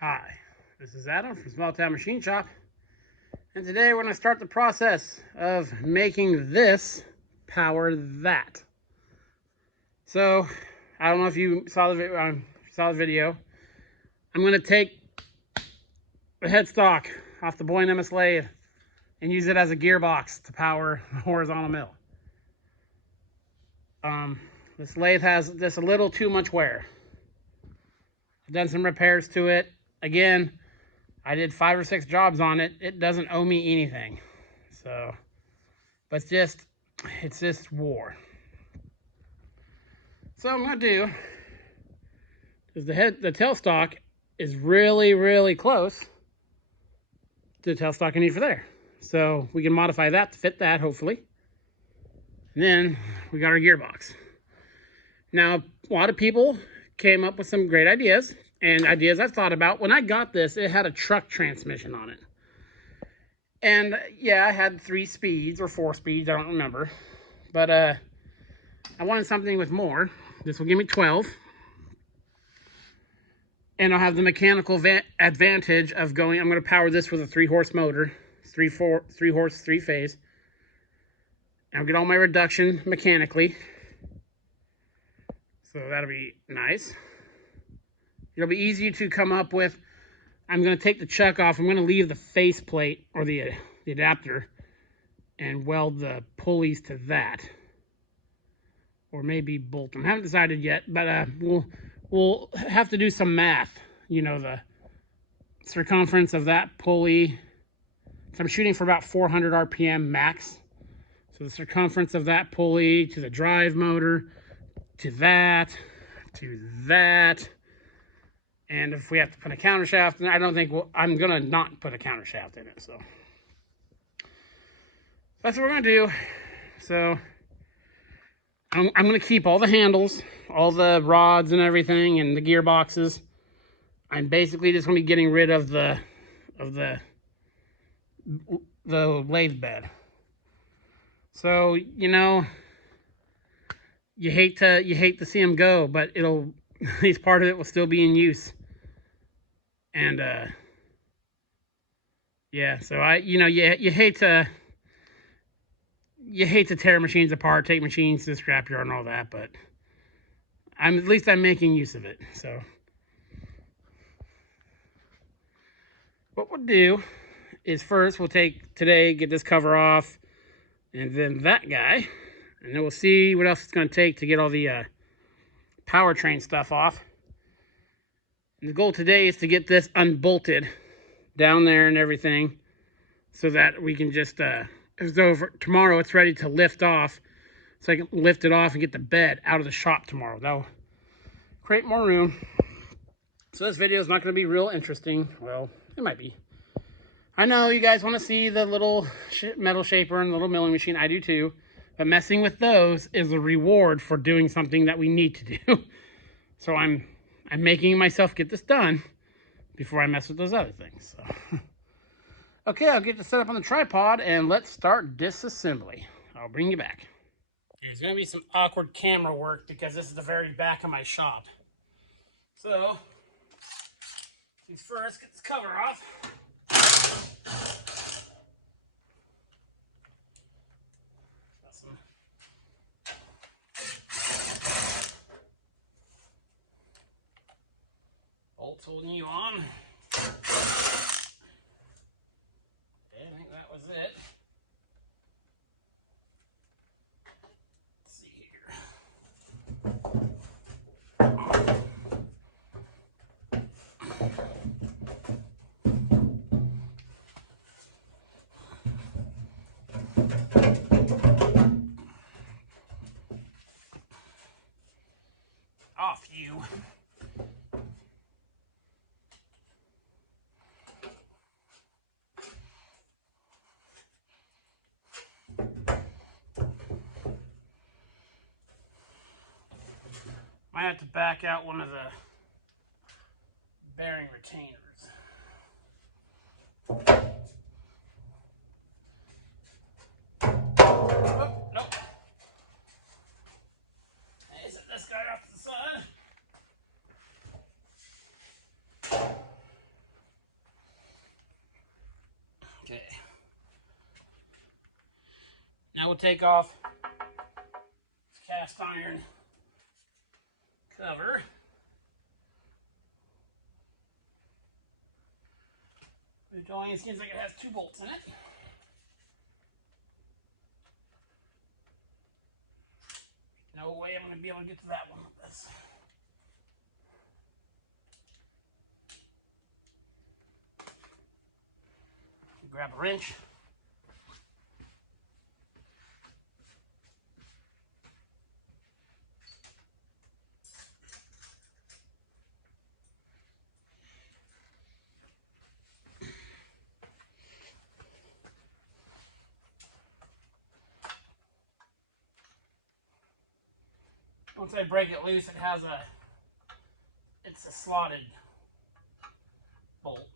Hi, this is Adam from Small Town Machine Shop, and today we're going to start the process of making this power that. So, I don't know if you saw the video. I'm going to take the headstock off the Boyne MS lathe and use it as a gearbox to power a horizontal mill. This lathe has just a little too much wear. I've done some repairs to it. Again, I did 5 or 6 jobs on it. It doesn't owe me anything. So, but it's just war. So what I'm gonna do is the tailstock is really close to the tailstock I need for there. So we can modify that to fit that, hopefully. And then we got our gearbox. Now, a lot of people came up with some great ideas and ideas I've thought about. When I got this, it had a truck transmission on it. And yeah, I had 3 speeds or 4 speeds, I don't remember. But I wanted something with more. This will give me 12. And I'll have the mechanical advantage of going, I'm going to power this with a 3-horse motor. 3 horse, 3 phase. And I'll get all my reduction mechanically. So that'll be nice. It'll be easy to come up with. I'm going to take the chuck off. I'm going to leave the face plate or the adapter and weld the pulleys to that. Or maybe bolt them. I haven't decided yet, but we'll have to do some math. You know, the circumference of that pulley. So I'm shooting for about 400 RPM max. So the circumference of that pulley to the drive motor, to that, and if we have to put a counter shaft, I don't think I'm gonna not put a counter shaft in it. So that's what we're gonna do. So I'm gonna keep all the handles, all the rods and everything, and the gearboxes. I'm basically just gonna be getting rid of the lathe bed. So, you know, you hate to see them go, but at least part of it will still be in use. And yeah, so you hate to tear machines apart, take machines to the scrapyard and all that, but at least I'm making use of it. So what we'll do is first we'll get this cover off, and then that guy, and then we'll see what else it's going to take to get all the powertrain stuff off. And the goal today is to get this unbolted down there and everything, so that we can just tomorrow it's ready to lift off, so I can lift it off and get the bed out of the shop tomorrow. That'll create more room. So this video is not going to be real interesting. Well, it might be. I know you guys want to see the little metal shaper and the little milling machine. I do too. But messing with those is a reward for doing something that we need to do. So I'm making myself get this done before I mess with those other things. So. Okay, I'll get this set up on the tripod and let's start disassembly. I'll bring you back. There's going to be some awkward camera work because this is the very back of my shop. So, let's first get this cover off. Got some bolts holding you on. Okay, I think that was it. Let's see here. Off you. Might have to back out one of the bearing retainers. Oh, nope. Hey, set this guy off to the side. Okay. Now we'll take off this cast iron cover. It only seems like it has 2 bolts in it. No way I'm going to be able to get to that one with this. Grab a wrench. Once I break it loose, it's a slotted bolt.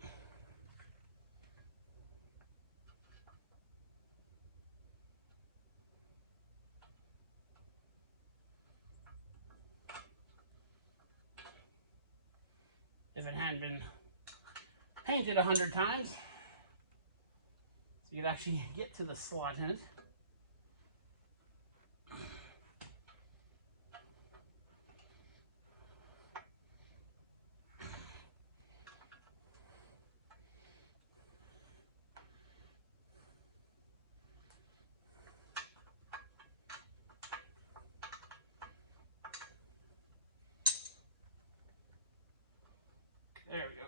If it hadn't been painted 100 times, so you'd actually get to the slot in it. There we go.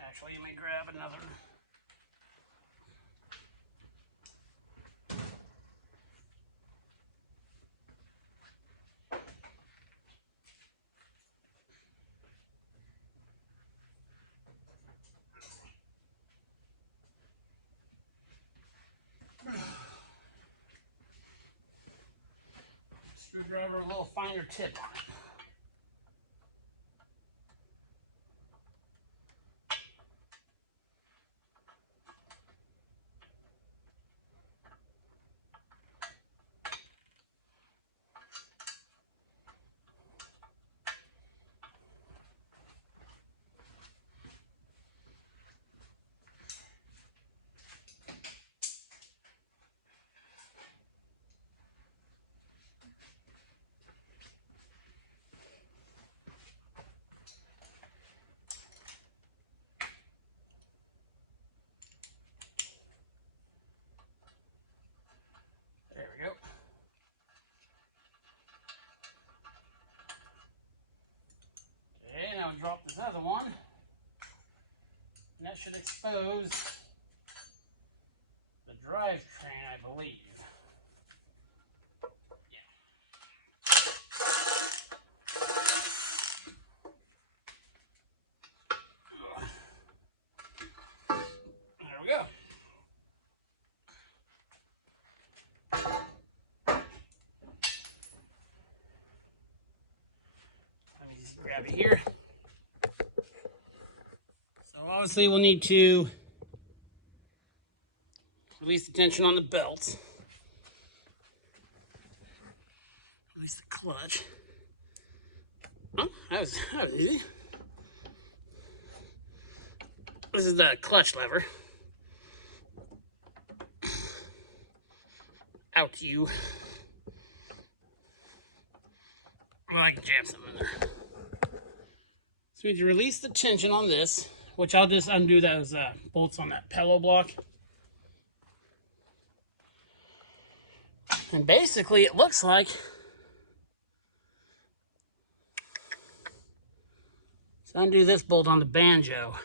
Actually, you may grab another. Screwdriver, a little finer tip on it. There we go. Okay, now drop this other one. And that should expose the drivetrain, I believe. There we go. Let me just grab it here. So obviously we'll need to release the tension on the belt. Release the clutch. Oh, that was easy. This is the clutch lever. Out to you. Well, I can jam something in there. So we need to release the tension on this, which I'll just undo those bolts on that pillow block. And basically it looks like let's undo this bolt on the banjo.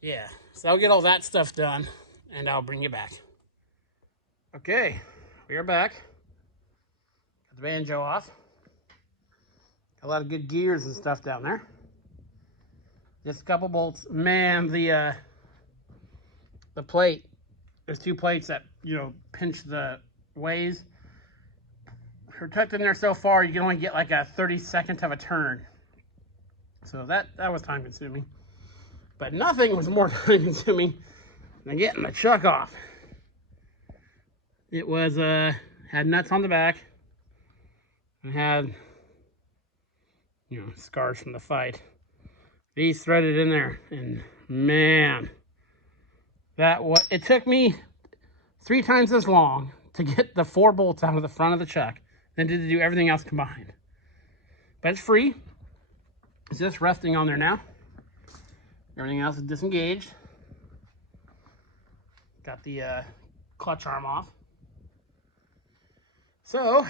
Yeah, so I'll get all that stuff done and I'll bring you back. Okay, we are back. Got the banjo off. Got a lot of good gears and stuff down there. Just a couple bolts. Man, the plate, there's 2 plates that, pinch the ways. We're tucked in there so far, you can only get like a 32nd of a turn. So that was time consuming. But nothing was more time consuming than getting the chuck off. It was, had nuts on the back and had, you know, scars from the fight. These threaded in there, and man, it took me 3 times as long to get the 4 bolts out of the front of the chuck than to do everything else combined. But it's free. It's just resting on there now. Everything else is disengaged. Got the clutch arm off. So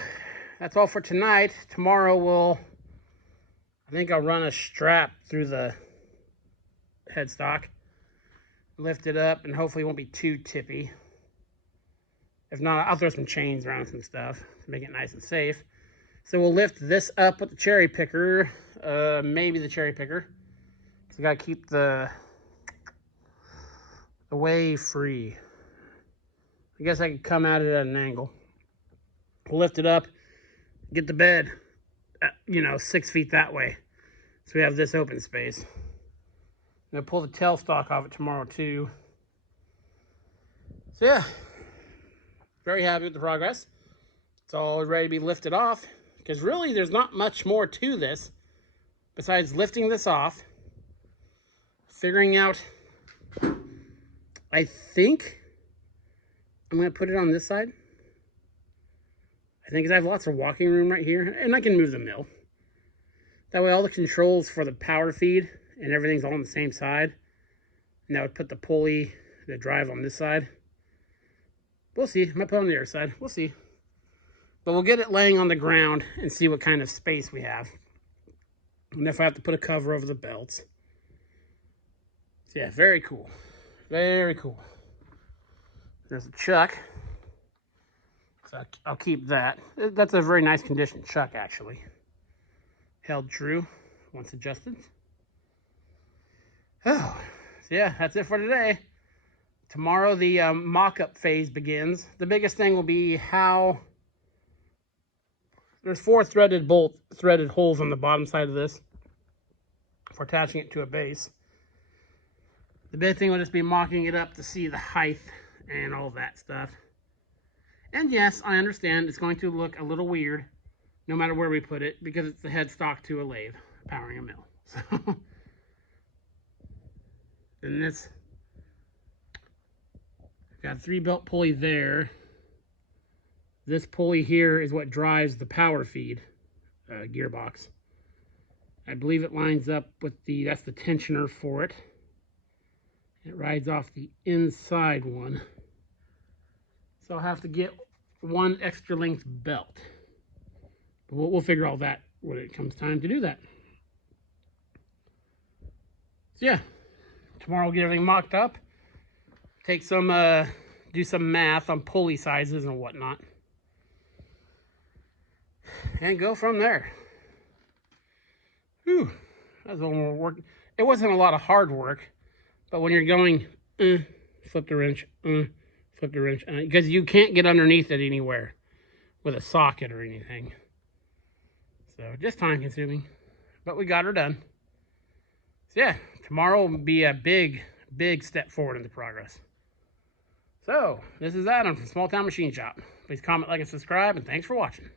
that's all for tonight. Tomorrow I think I'll run a strap through the headstock, lift it up, and hopefully it won't be too tippy. If not, I'll throw some chains around some stuff to make it nice and safe. So we'll lift this up with the cherry picker, maybe the cherry picker. So we gotta keep the way free. I guess I could come at it at an angle. We'll lift it up, get the bed, you know, 6 feet that way. So we have this open space. I'm gonna pull the tailstock off it tomorrow too. So yeah, very happy with the progress. It's all ready to be lifted off, because really there's not much more to this besides lifting this off, figuring out, I think I'm gonna put it on this side. I think 'cause I have lots of walking room right here, and I can move the mill. That way all the controls for the power feed and everything's all on the same side. And that would put the pulley, the drive on this side. We'll see. I might put it on the other side. We'll see. But we'll get it laying on the ground and see what kind of space we have. And if I have to put a cover over the belts. So yeah, very cool. Very cool. There's a chuck. So I'll keep that. That's a very nice condition chuck, actually. Held true once adjusted. Oh, so yeah, that's it for today. Tomorrow the mock-up phase begins. The biggest thing will be how there's 4 threaded holes on the bottom side of this for attaching it to a base. The big thing will just be mocking it up to see the height and all that stuff. And yes, I understand it's going to look a little weird no matter where we put it, because it's the headstock to a lathe powering a mill. So, and this, got a 3-belt pulley there. This pulley here is what drives the power feed gearbox. I believe it lines up with that's the tensioner for it. It rides off the inside one. So I'll have to get 1 extra length belt. But we'll figure all that when it comes time to do that. So yeah, tomorrow we'll get everything mocked up. Take some, do some math on pulley sizes and whatnot. And go from there. Whew, that's a little more work. It wasn't a lot of hard work, but when you're going, flip the wrench, flip the wrench, because you can't get underneath it anywhere with a socket or anything. So just time consuming, but we got her done. So yeah, tomorrow will be a big, big step forward in the progress. So this is Adam from Small Town Machine Shop. Please comment, like, and subscribe, and thanks for watching.